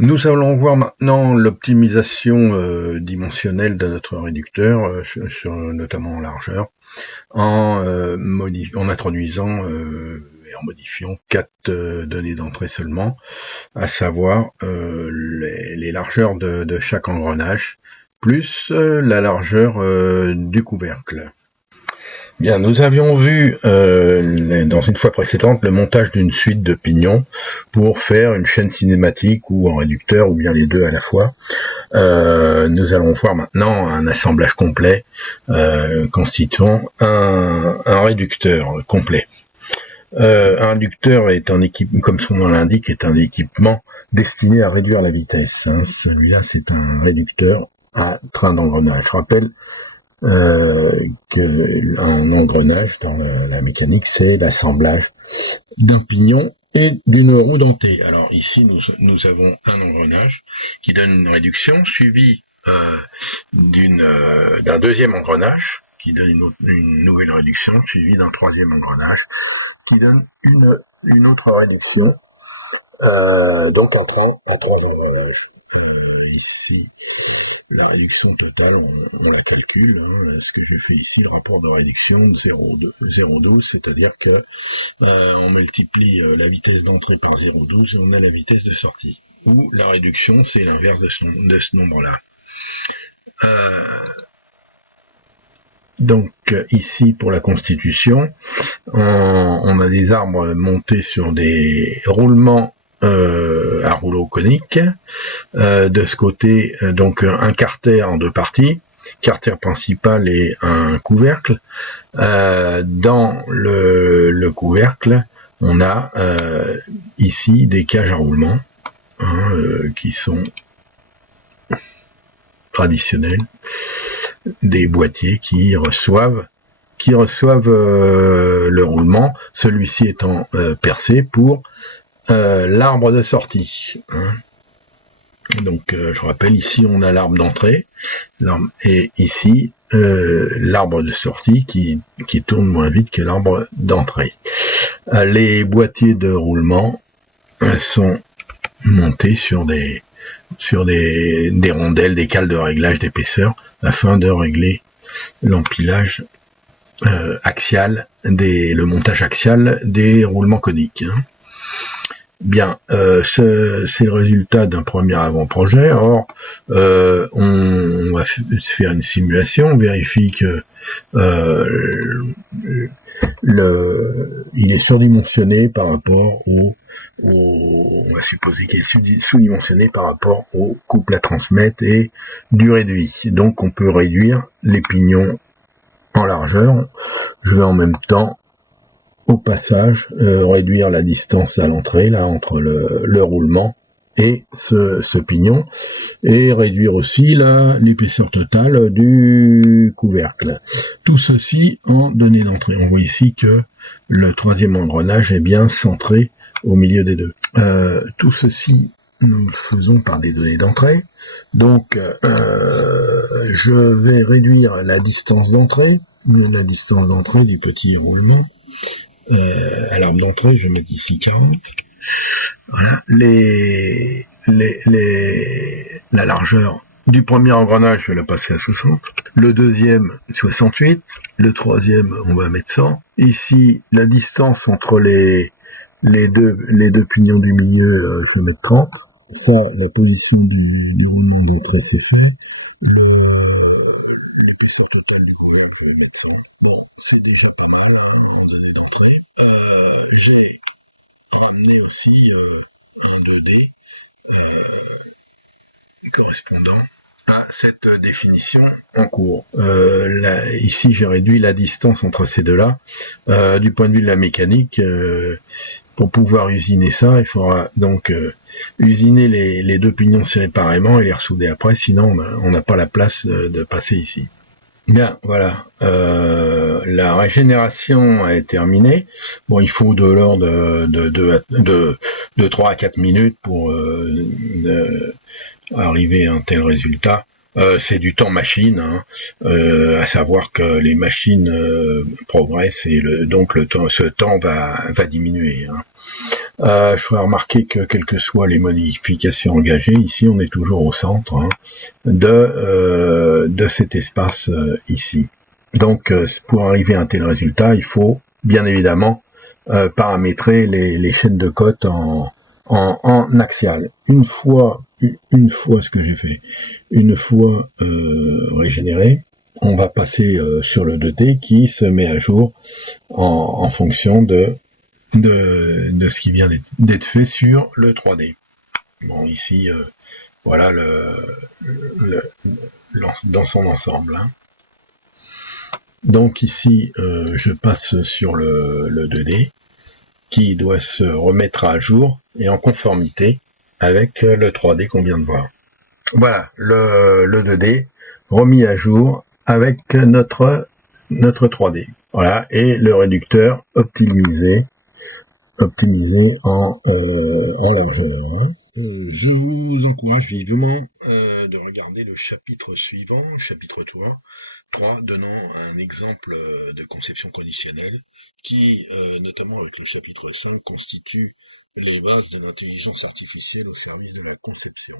Nous allons voir maintenant l'optimisation dimensionnelle de notre réducteur, notamment en largeur, en introduisant et en modifiant 4 données d'entrée seulement, à savoir les largeurs de chaque engrenage, plus la largeur du couvercle. Bien, nous avions vu dans une fois précédente le montage d'une suite de pignons pour faire une chaîne cinématique ou en réducteur ou bien les deux à la fois. Nous allons voir maintenant un assemblage complet constituant un réducteur complet. Un réducteur est un équipement, comme son nom l'indique, est un équipement destiné à réduire la vitesse. Celui-là, c'est un réducteur à train d'engrenage. Je rappelle qu'un engrenage dans la mécanique, c'est l'assemblage d'un pignon et d'une roue dentée. Alors ici, nous avons un engrenage qui donne une réduction suivi d'un deuxième engrenage qui donne une nouvelle réduction suivi d'un troisième engrenage qui donne une autre réduction. Donc à trois engrenages. Ici, la réduction totale, on la calcule. Ce que je fais ici, le rapport de réduction de 0,12, c'est-à-dire que on multiplie la vitesse d'entrée par 0,12 et on a la vitesse de sortie. Ou la réduction, c'est l'inverse de ce nombre-là. Donc ici, pour la constitution, on a des arbres montés sur des roulements à rouleau conique. De ce côté, donc un carter en deux parties, carter principal et un couvercle. Dans le couvercle, on a ici des cages à roulement qui sont traditionnelles, des boîtiers qui reçoivent le roulement, celui-ci étant percé pour l'arbre de sortie. Donc je rappelle, ici on a l'arbre d'entrée et ici l'arbre de sortie qui tourne moins vite que l'arbre d'entrée. Les boîtiers de roulement sont montés sur des rondelles, des cales de réglage d'épaisseur afin de régler l'empilage axial, le montage axial des roulements coniques. Bien, c'est le résultat d'un premier avant-projet. Or, on va faire une simulation, on vérifie que il est surdimensionné par rapport on va supposer qu'il est sous-dimensionné par rapport au couple à transmettre et durée de vie. Donc, on peut réduire les pignons en largeur. Je vais en même temps au passage réduire la distance à l'entrée là entre le roulement et ce pignon, et réduire aussi l'épaisseur totale du couvercle. Tout ceci en données d'entrée. On voit ici que le troisième engrenage est bien centré au milieu des deux. Tout ceci, nous le faisons par des données d'entrée. Donc, je vais réduire la distance d'entrée du petit roulement. À l'arbre d'entrée, je vais mettre ici 40. Voilà. La largeur du premier engrenage, je vais la passer à 60. Le deuxième, 68. Le troisième, on va mettre 100. Ici, la distance entre les deux pignons du milieu, je vais mettre 30. Ça, la position du roulement d'entrée, c'est fait. L'épaisseur totale du couvercle, je vais mettre 100. Bon, c'est déjà pas mal en données d'entrée. J'ai ramené aussi un 2D correspondant à cette définition en cours. Ici, j'ai réduit la distance entre ces deux-là. Du point de vue de la mécanique, pour pouvoir usiner ça, il faudra donc usiner les deux pignons séparément et les ressouder après, sinon on n'a pas la place de passer ici. Bien, voilà. La régénération est terminée. Bon, il faut de l'ordre de 3 à 4 minutes pour arriver à un tel résultat. C'est du temps machine, à savoir que les machines progressent et donc ce temps va diminuer. Je ferai remarquer que quelles que soient les modifications engagées, ici on est toujours au centre hein, de cet espace ici. Donc pour arriver à un tel résultat, il faut bien évidemment paramétrer les chaînes de cotes en axial. Une fois ce que j'ai fait, une fois régénéré, on va passer sur le 2D qui se met à jour en fonction de ce qui vient d'être fait sur le 3D. Bon, ici, voilà le, dans son ensemble. Hein. Donc ici, je passe sur le 2D qui doit se remettre à jour et en conformité avec le 3D qu'on vient de voir. Voilà, le 2D remis à jour avec notre 3D. Voilà, et le réducteur optimisé en largeur. Hein. Je vous encourage vivement de regarder le chapitre suivant, chapitre 3 donnant un exemple de conception conditionnelle qui, notamment avec le chapitre 5, constitue les bases de l'intelligence artificielle au service de la conception.